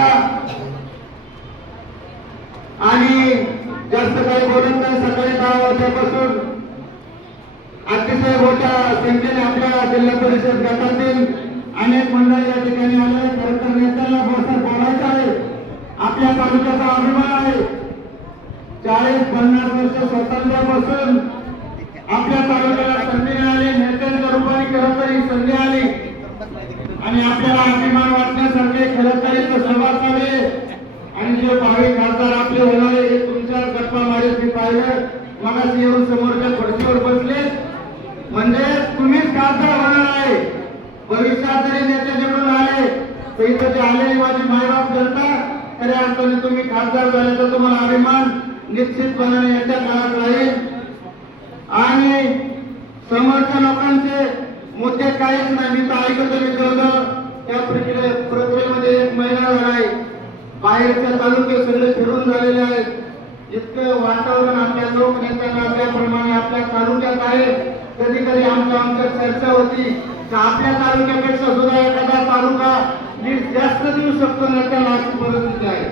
नका आणि जास्त काही बोलत नाही। सकाळी 10 वाजल्यापासून अतिशय मोठ्या संख्येने आपल्या जिल्हा परिषद गटातील अनेक मंडळी या ठिकाणी आले। खरं तर नेत्यांना बोलायचं आहे, आपल्या तालुक्याचा अभिमान आहे। 40-50 वर्ष स्वातंत्र्यापासून आपल्या तालुक्याला संधी मिळाली, नेत्यांच्या रूपाने खरं तर ही संधी आली आणि आपल्याला अभिमान वाटण्यासारखे खरं तर इथं सभा असावे आणि जे भावी खासदार आपले होणारे हे तुमच्या गप्पा मारीत मी पाहिलं। मगाशी येऊन समोरच्या खुर्चीवर बसले म्हणजे तुम्हीच खासदार होणार आहे। भविष्यात जरी नेते निवडून आले तर इथं जे आलेली माझी मायबाप जनता खऱ्या अर्थाने तुम्ही खासदार झाले तर तुम्हाला अभिमान निश्चितपणाने येत्या काळात राहील आणि समोरच्या लोकांचे मुद्दे काहीच नाही। मी तर ऐकत विचारलं त्या प्रक्रियेमध्ये एक महिना झालाय, बाहेरच्या तालुके सगळे फिरून झालेले आहेत। इतकं वातावरण आपल्या लोकनेत्यांना त्याप्रमाणे आपल्या तालुक्यात आहे। कधी कधी आमच्या चर्चा होती की आपल्या तालुक्यापेक्षा सुद्धा एखादा तालुका नीट जास्त देऊ शकतो, नेत्याला अशी परिस्थिती आहे।